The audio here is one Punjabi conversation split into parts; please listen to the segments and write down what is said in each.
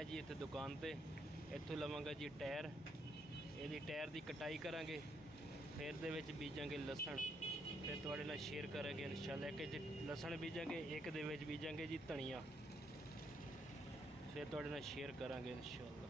मैं जी इत्थे दुकान पे इत्थों लवांगा जी टायर, ये टायर की कटाई करांगे, फिर दे विच बीजांगे लसन, फिर तुहाडे नाल शेयर करांगे इंशाअल्लाह। एक लसन बीजांगे, एक दे विच बीजांगे जी धनिया, फिर तुहाडे नाल शेयर करांगे इंशाअल्लाह।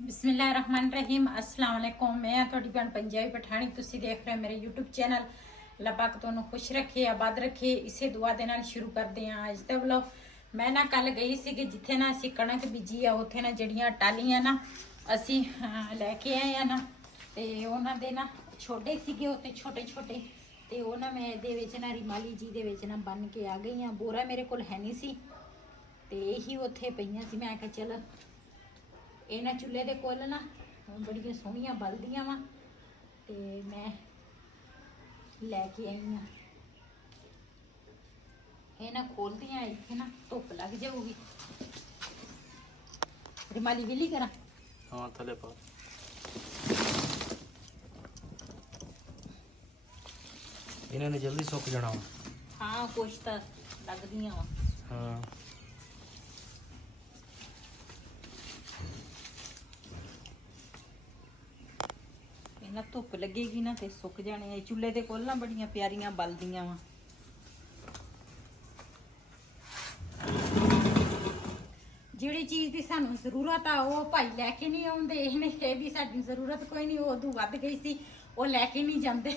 बिस्मिल्लाहिर्रहमानिर्रहीम। अस्सलाम वालेकुम। मैं तुहाडी भैन पंजाबी पठानी, तुसी देख रहे हो मेरे यूट्यूब चैनल। अल्लाह पाक तुहानू खुश रखे, आबाद रखे, इसे दुआ दे नाल शुरू करते हैं अज दा व्लॉग। मैं ना कल गई सी कि जिथे ना असी कणक बीजी आ, उत्थे ना जड़ियां टालियां ना असी लैके आए हैं ना, ते उन्हां दे ना छोटे सीगे उत्ते छोटे छोटे, ते वो ना मैं दे विच ना रिमाली जी दे विच ना बन के आ गई हाँ। बोरा मेरे कोल है नहीं सी, ते यही उत्थे पईयां सी। मैं आख्या चल इन्हां चुल्हे दे कोल ना बड़ियां सोहणियां बलदियां वा, ते मैं लैके आई हाँ। इन्हां खोलदियां इत्थे ना धुप्प लग जाऊगी। रिमाली विली करा, हाँ थले पा इन्होंने जल्दी सुक जाना वा। हाँ कुछ तो लगदियां वा। हाँ इन्हां धुप्प लगेगी ना ते सुक जाने। चुल्हे दे कोल ना बड़ियां प्यारियां बलदियां वा। जिहड़ी चीज़ की सानू जरूरत आ वो भाई लैके नहीं आउंदे। इहदी साडी जरूरत कोई नहीं, वो उदों वध गई सी, वो लैके नहीं जांदे।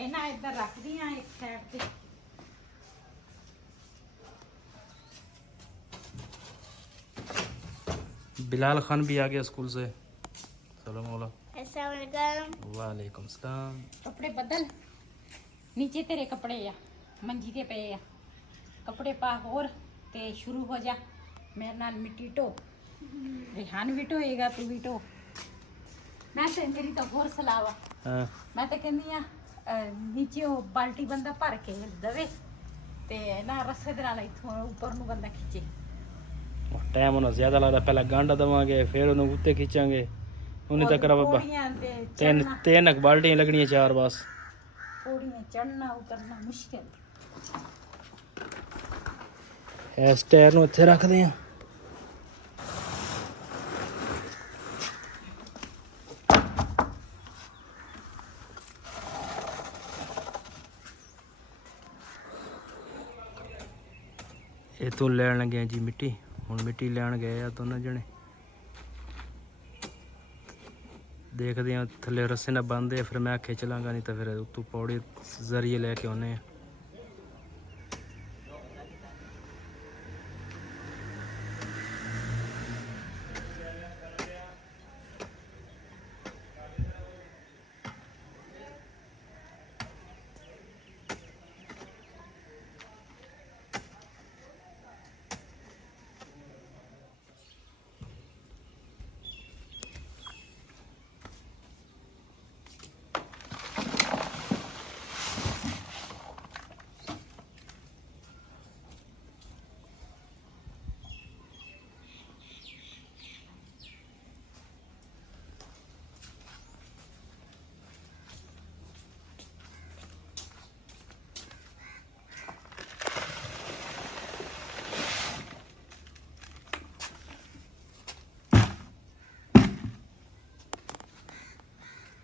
इन्हां इधर रख दियां एक साइड ते। बिलाल खान भी आ गया स्कूल से। सलाम अस्सलाम वालेकुम। वालेकुम सलाम। कपड़े बदल, नीचे तेरे कपड़े आ मंजी ते पे आ, कपड़े पा होर ते शुरू हो जा मेरे नाल मिट्टी ढो। रिहान भी ढोएगा, तू भी ढो। मैं ते मेरी तो होर सलाह वा, हाँ मैं तो कहनी आ नीचे वो बाल्टी बंदा भर के दवे ते ना रस्से दे नाल इत्थों ऊपर नूं बंदा खिंचे। टाइम होना ज्यादा लगता, पहले गांडा दवांगे फिर उन्हें उत्ते खींचांगे, उन्हें तक पौड़ियां ते तीन चढ़ना, तीन बाल्टियां लगनियां, चार बस। पौड़ियां चढ़ना उतरना मुश्किल। इस टायर नूं इत्थे रखदे हां। इतों लैन लगे जी मिट्टी, हुण मिट्टी लैन गए आ दोनों जने। देखते हैं थले रस्से ना बंद, फिर मैं खिंच लांगा, नहीं तो फिर उत्तों पौड़ी जरिए लैके आने।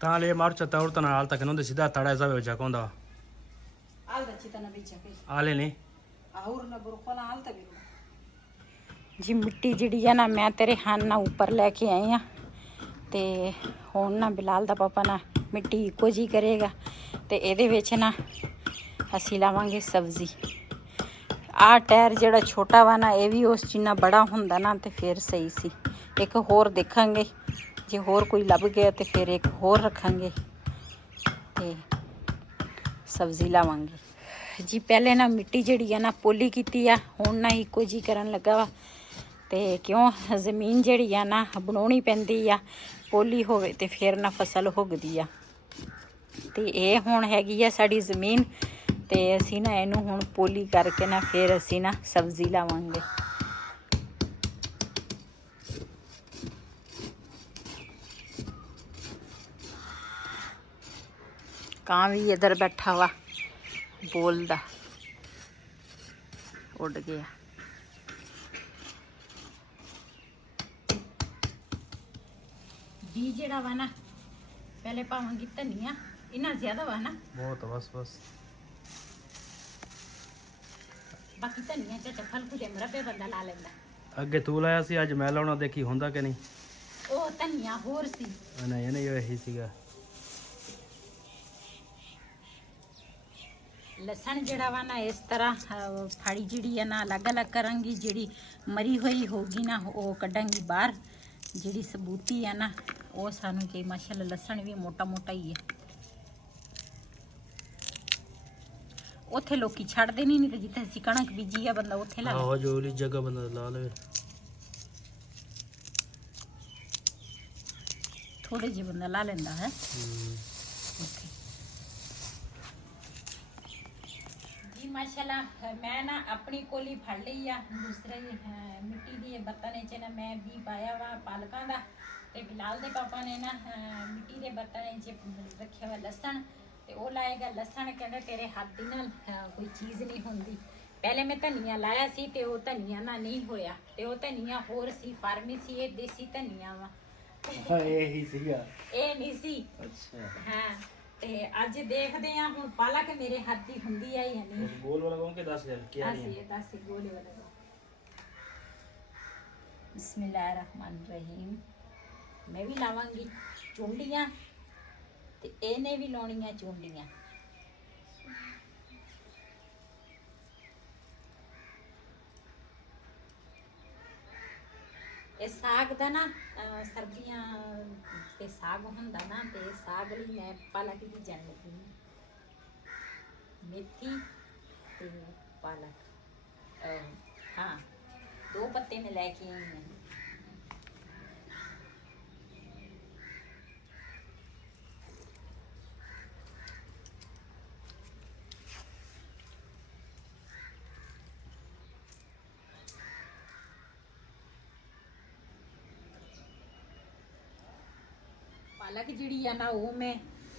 ताले मार्च तौर हाल तक नोंदे सीधा तड़ा ऐसा हो जाकोंदा आल दची तना बीचा पे आले ने और ना बुरखला आल तक जी। मिट्टी जिड़ी है ना मैं तेरे हान ना ऊपर लेके आई हाँ। ਤੇ ਹੁਣ ਨਾ ਬਿਲਾਲ ਦਾ ਪਾਪਾ ਨਾ ਮਿੱਟੀ ਇੱਕੋ ਜੀ ਕਰੇਗਾ ਤੇ ਇਹਦੇ ਵਿੱਚ ਨਾ ਅਸੀਂ ਲਾਵਾਂਗੇ ਸਬਜ਼ੀ। ਆਹ ਟਾਇਰ ਜਿਹੜਾ ਛੋਟਾ ਵਾ ਨਾ ਇਹ ਵੀ ਉਸ ਜਿੰਨਾ ਬੜਾ ਹੁੰਦਾ ਨਾ ਤੇ ਫਿਰ ਸਹੀ ਸੀ। ਇੱਕ ਹੋਰ ਦੇਖਾਂਗੇ, ਜੇ ਹੋਰ ਕੋਈ ਲੱਭ ਗਿਆ ਤੇ ਫਿਰ ਇੱਕ ਹੋਰ ਰੱਖਾਂਗੇ ਤੇ ਸਬਜ਼ੀ ਲਾਵਾਂਗੇ ਜੀ। ਪਹਿਲੇ ਨਾ ਮਿੱਟੀ ਜਿਹੜੀ ਆ ਨਾ ਪੋਲੀ ਕੀਤੀ ਆ, ਹੁਣ ਨਾ ਇੱਕੋ ਜੀ ਕਰਨ ਲੱਗਾ ਵਾ ਤੇ ਕਿਉਂ ਜ਼ਮੀਨ ਜਿਹੜੀ ਆ ਨਾ ਬਣਾਉਣੀ ਪੈਂਦੀ ਆ, ਪੋਲੀ ਹੋਵੇ ਤੇ ਫਿਰ ਨਾ ਫਸਲ ਉੱਗਦੀ ਆ। ਤੇ ਇਹ ਹੁਣ ਹੈਗੀ ਆ ਸਾਡੀ ਜ਼ਮੀਨ ਤੇ ਅਸੀਂ ਨਾ ਇਹਨੂੰ ਹੁਣ ਪੋਲੀ ਕਰਕੇ ਨਾ ਫਿਰ ਅਸੀਂ ਨਾ ਸਬਜ਼ੀ ਲਾਵਾਂਗੇ। ਕਾਂ ਵੀ ਇੱਧਰ ਬੈਠਾ ਵਾ ਬੋਲਦਾ, ਉੱਡ ਗਿਆ। ਵੀ ਜਿਹੜਾ ਵਾ ਨਾ ਪਹਿਲੇ ਪਾਵਾਂਗੀ ਧਨੀਆ, ਇੰਨਾ ਜ਼ਿਆਦਾ ਵਾ ਨਾ ਬਹੁਤ ਬਸ ਬਾਕੀ ਧਨੀਆ ਚ ਫਲਕੂ ਦੇ ਮਰਬੇ ਬੰਦਾ ਲਾ ਲੈਂਦਾ। ਅੱਗੇ ਤੂੰ ਲਾਇਆ ਸੀ, ਅੱਜ ਮੈਂ ਲਾਉਣਾ, ਦੇਖੀ ਹੁੰਦਾ ਕਿ ਨਹੀਂ। ਉਹ ਧਨੀਆ ਹੋਰ ਸੀ। ਨਹੀਂ ਇਹੀ ਸੀਗਾ। ਲਸਣ ਜਿਹੜਾ ਵਾ ਨਾ ਇਸ ਤਰ੍ਹਾਂ ਫਾੜੀ ਜਿਹੜੀ ਆ ਨਾ ਅਲੱਗ-ਅਲੱਗ ਕਰਾਂਗੀ। ਜਿਹੜੀ ਮਰੀ ਹੋਈ ਹੋਗੀ ਨਾ ਉਹ ਕੱਢਾਂਗੀ ਬਾਹਰ, ਜਿਹੜੀ ਸਬੂਤੀ ਆ ਨਾ ਉਹ ਸਾਨੂੰ ਚਾਹੀਦੀ। ਮਾਸ਼ਾਅੱਲਾ ਲਸਣ ਵੀ ਮੋਟਾ ਹੀ ਹੈ। ਉੱਥੇ ਲੋਕੀ ਛੱਡਦੇ ਨਹੀਂ ਤੇ ਜਿੱਥੇ ਅਸੀਂ ਕਣਕ ਬੀਜੀ ਆ ਬੰਦਾ ਉੱਥੇ ਲਾ ਲੇ। ਜੋ ਵਾਲੀ ਜਗ੍ਹਾ ਬੰਦਾ ਲਾ ਲਵੇ। ਥੋੜੇ ਜਿਹੇ ਬੰਦਾ ਲਾ ਲੈਂਦਾ ਹੈ ਉੱਥੇ ਜੀ। ਮਾਸ਼ਾਅੱਲਾ ਮੈਂ ਨਾ ਆਪਣੀ ਕੋਲੀ ਫੜ ਲਈ ਆ। ਦੂਸਰੇ ਮਿੱਟੀ ਦੀ ਬਰਤਨ 'ਚ ਨਾ ਮੈਂ ਵੀ ਪਾਇਆ ਵਾ ਪਾਲਕਾਂ ਦਾ ਤੇ ਬਿਲਾਲ ਦੇ ਪਾਪਾ ਨੇ ਨਾ ਮਿੱਟੀ ਦੇ ਬਰਤਨ 'ਚ ਰੱਖਿਆ ਵਾ ਲਸਣ ਤੇ ਉਹ ਲਾਏਗਾ ਲਸਣ। ਕਹਿੰਦਾ ਤੇਰੇ ਹੱਥ ਦੀ ਨਾਲ ਕੋਈ ਚੀਜ਼ ਨਹੀਂ ਹੁੰਦੀ। ਪਹਿਲੇ ਮੈਂ ਧਨੀਆ ਲਾਇਆ ਸੀ ਤੇ ਉਹ ਧਨੀਆ ਨਾ ਨਹੀਂ ਹੋਇਆ ਤੇ ਉਹ ਧਨੀਆ ਹੋਰ ਸੀ, ਫਾਰਮੀ ਸੀ। ਇਹ ਦੇਸੀ ਧਨੀਆ ਵਾ। ਇਹੀ ਸੀਗਾ, ਇਹ ਨਹੀਂ ਸੀ। ਅੱਛਾ ਹਾਂ ਤੇ ਅੱਜ ਦੇਖਦੇ ਆ ਹੁਣ ਪਾਲਕ ਮੇਰੇ ਹੱਥ ਦੀ ਹੁੰਦੀ ਆ ਜਾਂ ਨਹੀਂ। ਗੋਲ ਵਾਲਾ ਕਹੂੰ ਕਿ 10,000 ਕੀ ਆ ਰਹੀ ਹੈ। 10 ਗੋਲੇ ਵਾਲਾ। ਬਿਸਮਿल्लाहिर्रहमानिर्रहीम। मैं भी लावांगी चूंडियां ते ਇਹਨੇ ਵੀ ਲਾਉਣੀਆਂ ਚੂੰਡੀਆਂ। ਇਹ ਸਾਗ ਦਾ ਨਾ ਸਰਦੀਆਂ ਤੇ ਸਾਗ ਹੁੰਦਾ ਨਾ ਤੇ ਸਾਗ ਲਈ ਮੈਂ ਪਾਲਕ ਦੀ ਜਾਣ ਲੱਗੀ। ਮੇਥੀ ਤੇ ਪਾਲਕ हाँ 2 पत्ते में लेके आई हैं। ਪਾਲਕ ਜਿਹੜੀ ਆ ਨਾ ਉਹ ਮੈਂ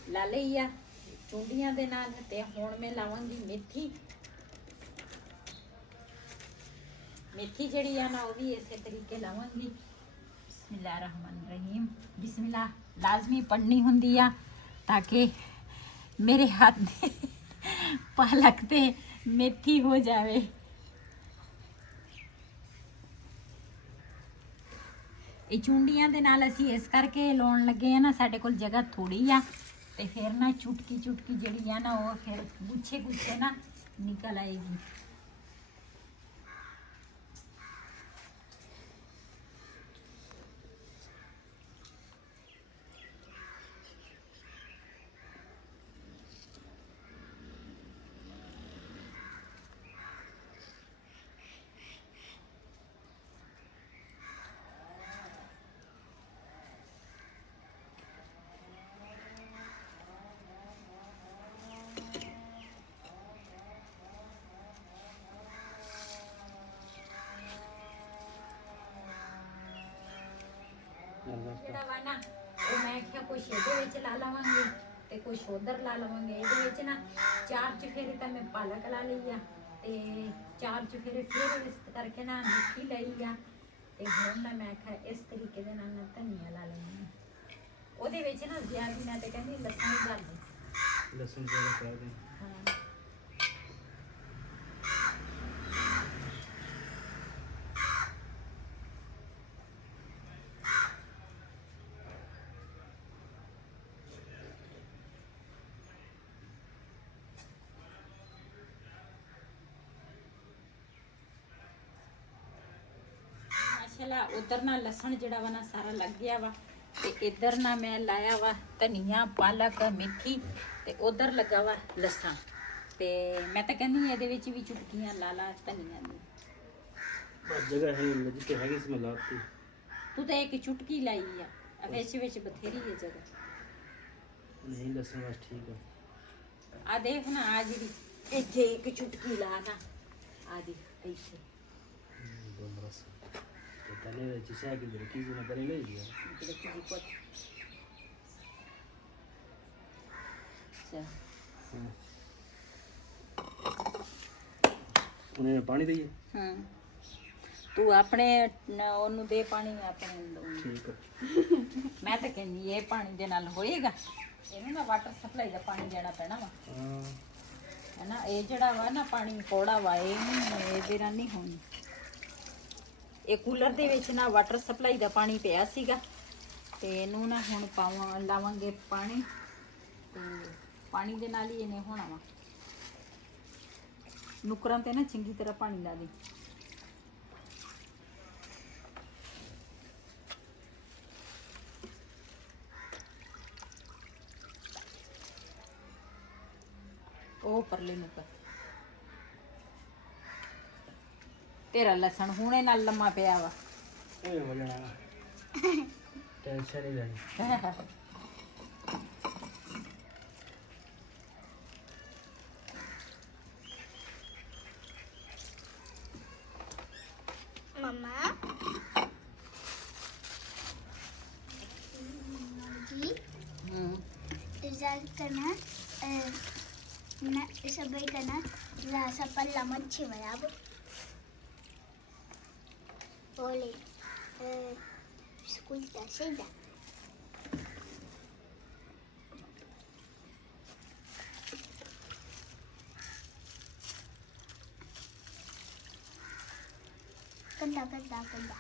ਲਾ ਲਈ ਆ ਚੁੰਡੀਆਂ ਦੇ ਨਾਲ ਤੇ ਹੁਣ ਮੈਂ ਲਾਵਾਂਗੀ ਮੇਥੀ। मेथी जड़ी है ना वो भी ऐसे तरीके लावांगी। बिस्मिल्लाहिर्रहमानिर्रहीम। बिस्मिल्लाह लाजमी पढ़नी होंदी आ ताकि मेरे हाथ में पालक ते मेथी हो जावे। ਇਹ ਚੁੰਡੀਆਂ ਦੇ ਨਾਲ ਅਸੀਂ ਇਸ ਕਰਕੇ ਲਾਉਣ ਲੱਗੇ ਆ ਨਾ ਸਾਡੇ ਕੋਲ ਜਗ੍ਹਾ ਥੋੜੀ ਆ ਤੇ ਫਿਰ ਨਾ ਚੁਟਕੀ ਜਿਹੜੀ ਆ ਨਾ ਉਹ ਫਿਰ ਗੁੱਛੇ ਨਾ ਨਿਕਲ ਆਏਗੀ। ਜਿਹੜਾ ਵਾ ਨਾ ਉਹ ਮੈਂ ਕਿਹਾ ਕੁਛ ਇਹਦੇ ਵਿੱਚ ਲਾ ਲਵਾਂਗੇ ਤੇ ਕੁਛ ਉਧਰ ਲਾ ਲਵਾਂਗੇ। ਇਹਦੇ ਵਿੱਚ ਨਾ 4 ਚੁਫੇਰੇ ਤਾਂ ਮੈਂ ਪਾਲਕ ਲਾ ਲਈ ਆ ਤੇ 4 ਚੁਫੇਰੇ ਫਿਰ ਇਸ ਕਰਕੇ ਨਾ ਮਿੱਠੀ ਲਈ ਆ ਤੇ ਹੁਣ ਨਾ ਮੈਂ ਕਿਹਾ ਇਸ ਤਰੀਕੇ ਦੇ ਨਾਲ ਮੈਂ ਧਨੀਆ ਲਾ ਲੈਂਦੀ ਹਾਂ। ਉਹਦੇ ਵਿੱਚ ਨਾ ਜ਼ਿਆਦਾ ਮੈਂ ਤੇ ਕਹਿੰਦੀ ਲਸਣ ਹੀ ਡਾਲ ਦੇ। ਲਸਣ ਜ਼ਿਆਦਾ ਪਾ ਦੇ। ਹਾਂ ਮਾਸ਼ਾਅੱਲਾ ਉਧਰ ਨਾ ਲਸਣ ਜਿਹੜਾ ਵਾ ਨਾ ਸਾਰਾ ਲੱਗ ਗਿਆ ਵਾ ਤੇ ਇੱਧਰ ਨਾ ਮੈਂ ਲਾਇਆ ਵਾ ਧਨੀਆ ਪਾਲਕ ਮੇਥੀ ਤੇ ਉਧਰ ਲੱਗਾ ਵਾ ਲਸਣ ਤੇ ਮੈਂ ਤਾਂ ਕਹਿੰਦੀ ਇਹਦੇ ਵਿੱਚ ਵੀ ਚੁਟਕੀਆਂ ਲਾ ਲਾ ਧਨੀਆ ਦੀ ਬਸ ਜਗ੍ਹਾ ਹੈ ਜਿੱਥੇ ਹੈਗੀ ਸੀ ਮੈਂ ਲਾਤੀ ਤੂੰ ਤਾਂ ਇੱਕ ਚੁਟਕੀ ਲਾਈ ਆ ਵਿੱਚ ਬਥੇਰੀ ਹੈ ਜਗ੍ਹਾ ਨਹੀਂ ਲਸਣ ਬਸ ਠੀਕ ਹੈ ਆ ਦੇਖ ਨਾ ਆ ਜਿਹੜੀ ਇੱਥੇ ਇੱਕ ਚੁਟਕੀ ਲਾ ਨਾ ਆ ਦੇਖ ਇੱਥੇ ਬਸ ਤੇ ਤਲੇ ਵਿੱਚ ਸ਼ਾਇ ਕਿ ਕੀ ਨਾ ਕਰੇ ਲਈ ਗਿਆ ਜਿਹੜੇ ਕੀ ਕੋਟ ਉਹਨੇ ਪਾਣੀ ਦਈਏ ਤੂੰ ਆਪਣੇ ਉਹਨੂੰ ਦੇ ਪਾਣੀ ਆਪਣੇ ਨੂੰ ਠੀਕ ਹੈ ਮੈਂ ਤਾਂ ਕਹਿੰਦੀ ਇਹ ਪਾਣੀ ਦੇ ਨਾਲ ਹੋਏਗਾ ਇਹਨੂੰ ਨਾ ਵਾਟਰ ਸਪਲਾਈ ਦਾ ਪਾਣੀ ਦੇਣਾ ਪੈਣਾ ਵਾ ਹਾਂ ਹੈ ਨਾ ਇਹ ਜਿਹੜਾ ਵਾ ਨਾ ਪਾਣੀ ਕੋੜਾ ਵਾ ਇਹਦੇ ਨਾਲ ਨਹੀਂ ਹੋਣੀ ਇਹ ਕੂਲਰ ਦੇ ਵਿੱਚ ਨਾ ਵਾਟਰ ਸਪਲਾਈ ਦਾ ਪਾਣੀ ਪਿਆ ਸੀਗਾ ਤੇ ਇਹਨੂੰ ਨਾ ਹੁਣ ਲਾਵਾਂਗੇ ਪਾਣੀ ਤੇ ਪਾਣੀ ਦੇ ਨਾਲ ਹੀ ਇਹਨੇ ਹੋਣਾ ਵਾ ਨੁਕਰਾਂ ਤੇ ਨਾ ਚੰਗੀ ਤਰ੍ਹਾਂ ਪਾਣੀ ਲਾ ਦੇ ਉਹ ਪਰਲੇ ਨੁਕਰ ਤੇਰਾ ਲਸਣ ਹੁਣੇ ਨਾਲ ਲੰਮਾ ਪਿਆ ਵਾ ਇਹ ਹੋ ਜਾਣਾ ਟੈਨਸ਼ਨ ਨਹੀਂ ਲੈਣੀ Mama. Lagi. Rizal kena. Nak sabay kena. Rasa palaman si Malabo. Boleh. School tak seda. ਕੰਦਾ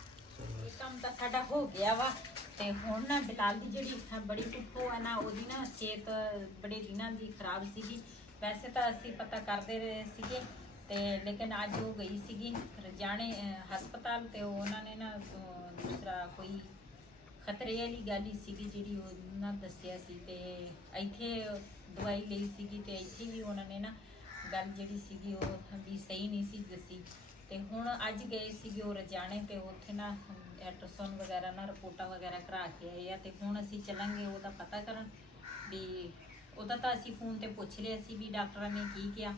ਇਹ ਕੰਮ ਤਾਂ ਸਾਡਾ ਹੋ ਗਿਆ ਵਾ ਤੇ ਹੁਣ ਨਾ ਬਿਲਾਲ ਦੀ ਜਿਹੜੀ ਬੜੀ ਪੁੱਪੋ ਆ ਨਾ ਉਹਦੀ ਨਾ ਸਿਹਤ ਬੜੇ ਦਿਨਾਂ ਦੀ ਖਰਾਬ ਸੀਗੀ ਵੈਸੇ ਤਾਂ ਅਸੀਂ ਪਤਾ ਕਰਦੇ ਰਹੇ ਸੀਗੇ ਤੇ ਲੇਕਿਨ ਅੱਜ ਉਹ ਗਈ ਸੀਗੀ ਰਜਾਣੇ ਹਸਪਤਾਲ ਤੇ ਉਹਨਾਂ ਨੇ ਨਾ ਦੂਸਰਾ ਕੋਈ ਖਤਰੇ ਵਾਲੀ ਗੱਲ ਹੀ ਸੀਗੀ ਜਿਹੜੀ ਉਹਨਾਂ ਦੱਸਿਆ ਸੀ ਤੇ ਇੱਥੇ ਦਵਾਈ ਲਈ ਸੀਗੀ ਤੇ ਇੱਥੇ ਵੀ ਉਹਨਾਂ ਨੇ ਨਾ ਗੱਲ ਜਿਹੜੀ ਸੀਗੀ ਉਹ ਵੀ ਸਹੀ ਨਹੀਂ ਸੀ ਦੱਸੀ ਤੇ ਹੁਣ ਅੱਜ ਗਏ ਸੀਗੇ ਉਹ ਰਜਾਣੇ ਤੇ ਉੱਥੇ ਨਾ ਅਲਟਰਾਸਾਊਂਡ ਵਗੈਰਾ ਨਾ ਰਿਪੋਰਟਾਂ ਵਗੈਰਾ ਕਰਾ ਕੇ ਆਏ ਆ ਤੇ ਹੁਣ ਅਸੀਂ ਚੱਲਾਂਗੇ ਉਹਦਾ ਪਤਾ ਕਰਨ ਵੀ ਉਹਦਾ ਤਾਂ ਅਸੀਂ ਫੋਨ ਤੇ ਪੁੱਛ ਲਿਆ ਸੀ ਵੀ ਡਾਕਟਰਾਂ ਨੇ ਕੀ ਕਿਹਾ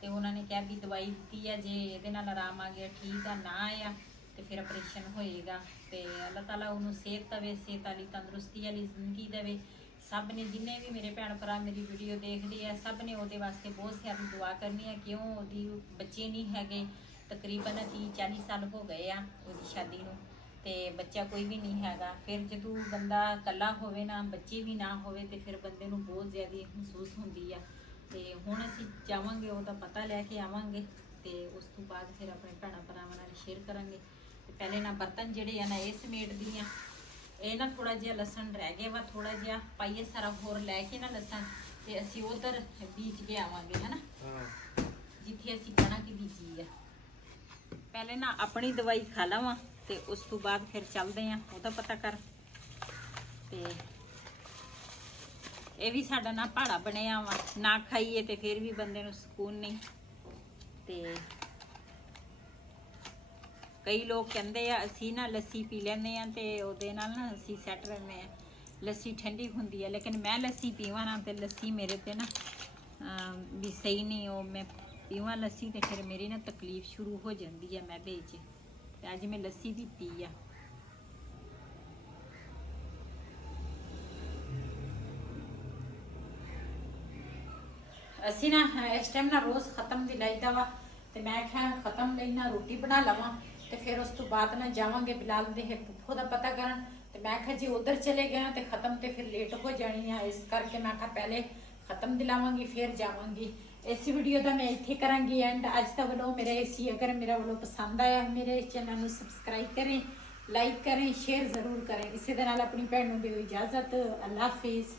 ਤੇ ਉਹਨਾਂ ਨੇ ਕਿਹਾ ਵੀ ਦਵਾਈ ਦਿੱਤੀ ਆ ਜੇ ਇਹਦੇ ਨਾਲ ਆਰਾਮ ਆ ਗਿਆ ਠੀਕ ਆ ਨਾ ਆਇਆ ਤੇ ਫਿਰ ਆਪਰੇਸ਼ਨ ਹੋਏਗਾ ਤੇ ਅੱਲਾਹ ਤਾਲਾ ਉਹਨੂੰ ਸਿਹਤ ਦੇਵੇ ਸਿਹਤ ਵਾਲੀ ਤੰਦਰੁਸਤੀ ਵਾਲੀ ਜ਼ਿੰਦਗੀ ਦੇਵੇ ਸਭ ਨੇ ਜਿੰਨੇ ਵੀ ਮੇਰੇ ਭੈਣ ਭਰਾ ਮੇਰੀ ਵੀਡੀਓ ਦੇਖਦੇ ਆ ਸਭ ਨੇ ਉਹਦੇ ਵਾਸਤੇ ਬਹੁਤ ਸਾਰੀ ਦੁਆ ਕਰਨੀ ਆ ਕਿਉਂ ਉਹਦੀ ਬੱਚੇ ਨਹੀਂ ਹੈਗੇ ਤਕਰੀਬਨ 30-40 ਸਾਲ ਹੋ ਗਏ ਆ ਉਹਦੀ ਸ਼ਾਦੀ ਨੂੰ ਤੇ ਬੱਚਾ ਕੋਈ ਵੀ ਨਹੀਂ ਹੈਗਾ ਫਿਰ ਜਦੋਂ ਬੰਦਾ ਇਕੱਲਾ ਹੋਵੇ ਨਾ ਬੱਚੇ ਵੀ ਨਾ ਹੋਵੇ ਤੇ ਫਿਰ ਬੰਦੇ ਨੂੰ ਬਹੁਤ ਜ਼ਿਆਦਾ ਮਹਿਸੂਸ ਹੁੰਦੀ ਆ ਤੇ ਹੁਣ ਅਸੀਂ ਜਾਵਾਂਗੇ ਉਹਦਾ ਪਤਾ ਲੈ ਕੇ ਆਵਾਂਗੇ ਤੇ ਉਸ ਤੋਂ ਬਾਅਦ ਫਿਰ ਆਪਣੇ ਭੈਣਾਂ ਭਰਾਵਾਂ ਨਾਲ ਸ਼ੇਅਰ ਕਰਾਂਗੇ ਤੇ ਪਹਿਲੇ ਨਾ ਬਰਤਨ ਜਿਹੜੇ ਆ ਨਾ ਇਹ ਸਮੇਟਦੀ ਆ ਇਹ ਨਾ ਥੋੜਾ ਜਿਹਾ ਲਸਣ ਰਹਿ ਗਿਆ ਵਾ ਥੋੜਾ ਜਿਹਾ ਪਾਈਏ ਸਾਰਾ ਹੋਰ ਲੈ ਕੇ ਨਾ ਲਸਣ ਤੇ ਅਸੀਂ ਉਧਰ ਬੀਜ ਕੇ ਆਵਾਂਗੇ ਹਨਾ ਜਿੱਥੇ ਅਸੀਂ ਕਣਕ ਬੀਜੀ ਆ ਪਹਿਲੇ ਨਾ ਆਪਣੀ ਦਵਾਈ ਖਾ ਲਵਾਂ ਤੇ ਉਸ ਤੋਂ ਬਾਅਦ ਫਿਰ ਚੱਲਦੇ ਆ ਉਹਦਾ ਪਤਾ ਕਰ ਤੇ ਇਹ ਵੀ ਸਾਡਾ ਨਾ ਪਹਾੜਾ ਬਣਿਆ ਵਾ ਨਾ ਖਾਈਏ ਤੇ ਫਿਰ ਵੀ ਬੰਦੇ ਨੂੰ ਸਕੂਨ ਨਹੀਂ ਤੇ ਕਈ ਲੋਕ ਕਹਿੰਦੇ ਆ ਅਸੀਂ ਨਾ ਲੱਸੀ ਪੀ ਲੈਂਦੇ ਆ ਤੇ ਉਹਦੇ ਨਾਲ ਨਾ ਅਸੀਂ ਸੈੱਟ ਰਹਿੰਦੇ ਆ ਲੱਸੀ ਠੰਡੀ ਹੁੰਦੀ ਆ ਲੇਕਿਨ ਮੈਂ ਲੱਸੀ ਪੀਵਾਂ ਨਾ ਤੇ ਲੱਸੀ ਮੇਰੇ ਤੇ ਨਾ ਵੀ ਸਹੀ ਨਹੀਂ ਉਹ ਮੈਂ ਪੀਵਾਂ ਲੱਸੀ ਤੇ ਫਿਰ ਮੇਰੀ ਨਾ ਤਕਲੀਫ ਸ਼ੁਰੂ ਹੋ ਜਾਂਦੀ ਹੈ ਮੈਦੇ 'ਚ ਤੇ ਅੱਜ ਮੈਂ ਲੱਸੀ ਪੀਤੀ ਆ ਅਸੀਂ ਨਾ ਇਸ ਟਾਈਮ ਨਾ ਰੋਜ਼ ਖਤਮ ਦੀ ਲਾਈਦਾ ਵਾ ਤੇ ਮੈਂ ਕਿਹਾ ਖਤਮ ਲਈ ਨਾ ਰੋਟੀ ਬਣਾ ਲਵਾਂ ਤੇ ਫਿਰ ਉਸ ਤੋਂ ਬਾਅਦ ਨਾ ਜਾਵਾਂਗੇ ਬਿਲਾਲ ਦੇ ਪੁੱਫੋ ਦਾ ਪਤਾ ਕਰਨ ਤੇ ਮੈਂ ਕਿਹਾ ਜੇ ਉਧਰ ਚਲੇ ਗਏ ਤੇ ਖਤਮ ਤੇ ਫਿਰ ਲੇਟ ਹੋ ਜਾਣੀ ਆ ਇਸ ਕਰਕੇ ਮੈਂ ਕਿਹਾ ਪਹਿਲੇ ਖਤਮ ਦਿਲਾਵਾਂਗੀ ਫਿਰ ਜਾਵਾਂਗੀ ਇਸ ਵੀਡੀਓ ਦਾ ਮੈਂ ਇੱਥੇ ਕਰਾਂਗੀ ਐਂਡ ਅੱਜ ਦਾ ਵਲੋਗ ਮੇਰਾ ਇਸੀ ਅਗਰ ਮੇਰਾ ਵਲੋਗ ਪਸੰਦ ਆਇਆ ਮੇਰੇ ਚੈਨਲ ਨੂੰ ਸਬਸਕ੍ਰਾਈਬ ਕरें ਲਾਈਕ करें शेयर ज़रूर करें इसी तरह अपनी भैन को दो इजाज़त अल्लाह हाफिज़।